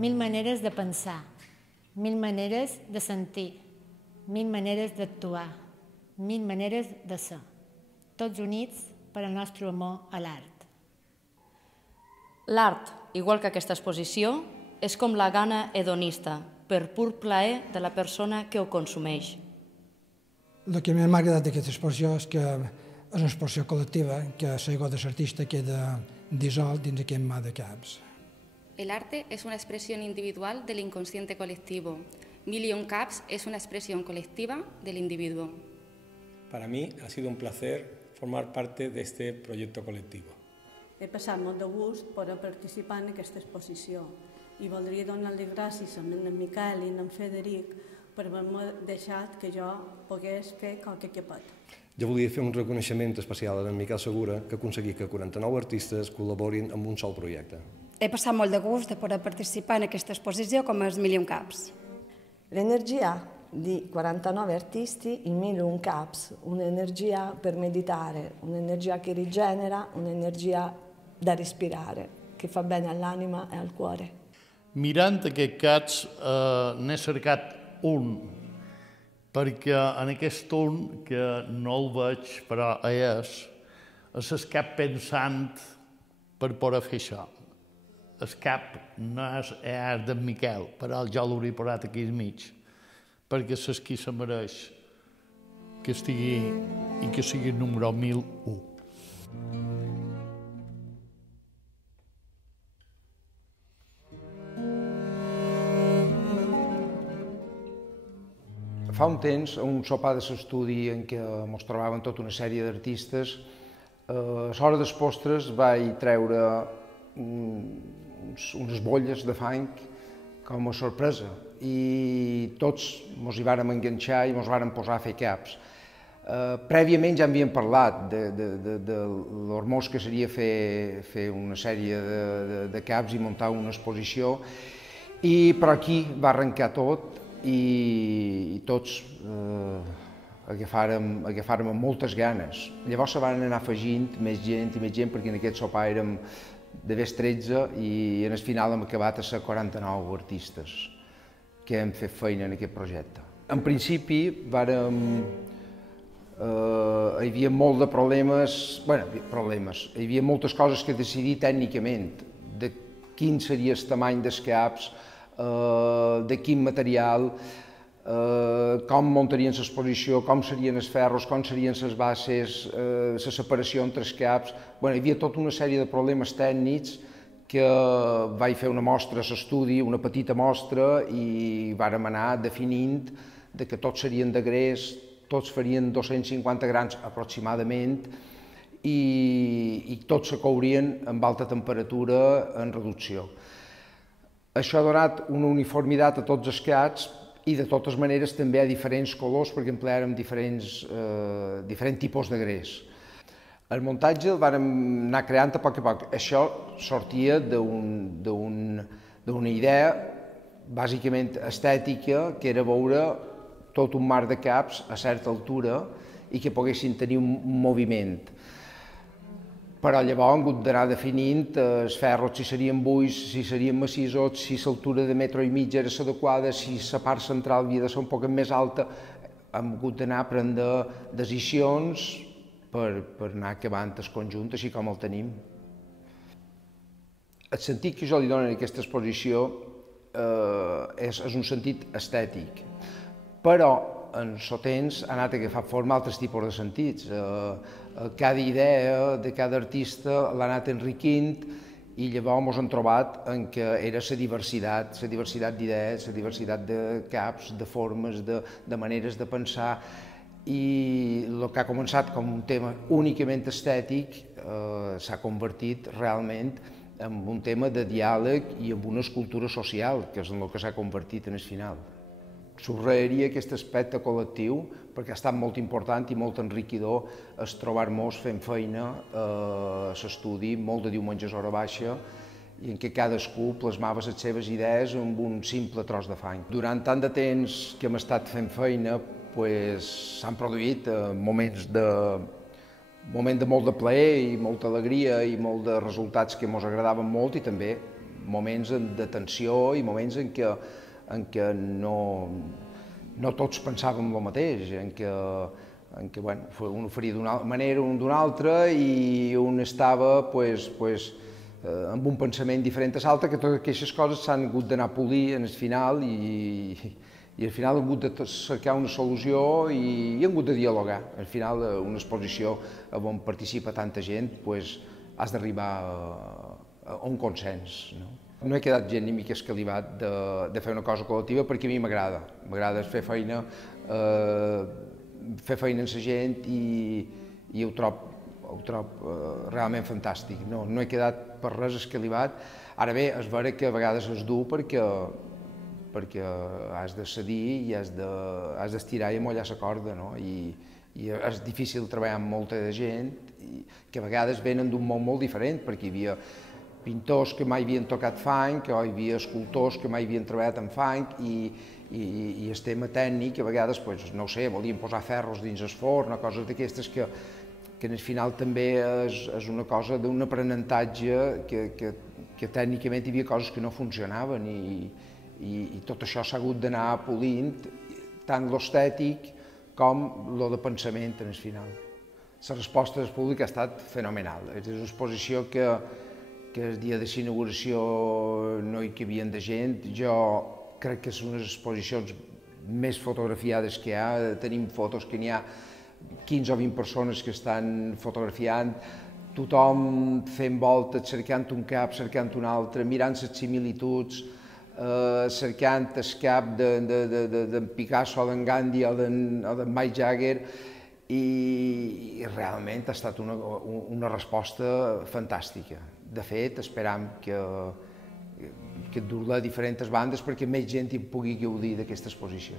mil maneres de pensar, mil maneres de sentir, mil maneres d'actuar, mil maneres de ser, tots units per al nostre amor a l'art. L'art, igual que aquesta exposició, és com la gana hedonista, per pur plaer de la persona que ho consumeix. El que m'ha agradat d'aquesta exposició és que és una exposició col·lectiva, que l'ego de l'artista queda dissolt dins aquest mar de caps. El arte es una expresión individual del inconsciente colectivo. Mil y un Caps es una expresión colectiva del individuo. Para mí ha sido un placer formar parte de este proyecto colectivo. He passat molt de gust per participar en aquesta exposició i voldria donar les gràcies a en Miquel i a en Frederic per haver-me deixat que jo pogués fer qualque capet. Jo volia fer un reconeixement especial a en Miquel Segura, que ha aconseguit que 49 artistes col·laborin en un sol projecte. He passat molt de gust de poder participar en aquesta exposició com els Mil i un Caps. L'energia di 49 artisti in 1001 Caps, un'energia per meditare, un'energia che rigenera, un'energia da respirare, che fa bene all'anima e al cuore. Mirant aquest Caps n'he cercat un, perquè en aquest un, que no el veig però és el cap pensant per poder fer això. El cap no és d'en Miquel, però jo l'hauria posat aquí al mig, perquè és qui se mereix que estigui i que sigui el número 1001. Fa un temps, a un sopar de l'estudi en què ens trobàvem tota una sèrie d'artistes, a l'hora dels postres vaig treure unes bolles de fang com a sorpresa i tots ens hi vàrem enganxar i ens vàrem posar a fer caps. Prèviament ja havíem parlat de l'hermós que seria fer una sèrie de caps i muntar una exposició, i per aquí va arrencar tot i tots agafàrem amb moltes ganes. Llavors se van anar afegint més gent i més gent, perquè en aquest sopar érem de vez 13 i en el final hem acabat a ser 49 artistes que hem fet feina en aquest projecte. En principi hi havia molt de problemes, hi havia moltes coses que decidir tècnicament, de quin seria el tamany dels caps, de quin material, com muntarien l'exposició, com serien els ferros, com serien les bases, la separació entre els caps. Hi havia tota una sèrie de problemes tècnics que vaig fer una mostra a l'estudi, una petita mostra, i vàrem anar definint que tots serien de gres, tots farien 250 grams aproximadament, i tots se courien amb alta temperatura en reducció. Això ha donat una uniformitat a tots els caps, i de totes maneres també a diferents colors, perquè empleàrem diferents tipus de gres. El muntatge el vàrem anar creant a poc a poc. Això sortia d'una idea bàsicament estètica, que era veure tot un mar de caps a certa altura i que poguessin tenir un moviment. Però llavors hem hagut d'anar definint els ferros, si serien buits, si serien massissos, si l'altura de metro i mig era l'adequada, si la part central havia de ser un poc més alta. Hem hagut d'anar prenent decisions per anar acabant el conjunt així com el tenim. El sentit que jo li dono a aquesta exposició és un sentit estètic, però en el temps ha anat agafant forma altres tipus de sentits. Cada idea de cada artista l'ha anat enriquint i llavors ens hem trobat que era la diversitat d'idees, la diversitat de caps, de formes, de maneres de pensar, i el que ha començat com un tema únicament estètic s'ha convertit realment en un tema de diàleg i en una escultura social, que és en el que s'ha convertit en el final. Subrayaria aquest aspecte col·lectiu, perquè ha estat molt important i molt enriquidor trobar-nos fent feina a l'estudi, molt de diumenges a hora baixa, i en què cadascú plasmava les seves idees amb un simple tros de fang. Durant tant de temps que hem estat fent feina, s'han produït moments de molt de plaer i molta alegria i molt de resultats que ens agradaven molt, i també moments de tensió i moments en què no tots pensàvem el mateix, en què un ho faria d'una manera, un d'una altra, i un estava amb un pensament diferent a l'altre, que totes aquestes coses s'han hagut d'anar a polir en el final i al final hem hagut de cercar una solució i hem hagut de dialogar. Al final, una exposició on participa tanta gent, has d'arribar a un consens. No he quedat gent ni mica escalivat de fer una cosa col·lectiva perquè a mi m'agrada. M'agrada fer feina amb la gent i ho trobo realment fantàstic. No he quedat per res escalivat. Ara bé, és vera que a vegades és dur perquè has de cedir i has d'estirar i amollar la corda, i és difícil treballar amb molta gent que a vegades venen d'un món molt diferent, perquè hi havia pintors que mai havien tocat fang, o hi havia escultors que mai havien treballat amb fang, i el tema tècnic, a vegades, no ho sé, volien posar ferros dins el forn o coses d'aquestes que al final també és una cosa d'un aprenentatge que tècnicament hi havia coses que no funcionaven i tot això s'ha hagut d'anar polint, tant l'estètic com lo de pensament en el final. La resposta del públic ha estat fenomenal. És una exposició que el dia de la inauguració no hi cabien de gent. Jo crec que són les exposicions més fotografiades que hi ha. Tenim fotos que n'hi ha 15 o 20 persones que estan fotografiant, tothom fent voltes, cercant un cap, cercant un altre, mirant les similituds, cercant el cap d'en Picasso, d'en Gandhi o d'en Mike Jagger, i realment ha estat una resposta fantàstica. De fet, esperam que duri a diferents bandes perquè més gent hi pugui gaudir d'aquesta exposició.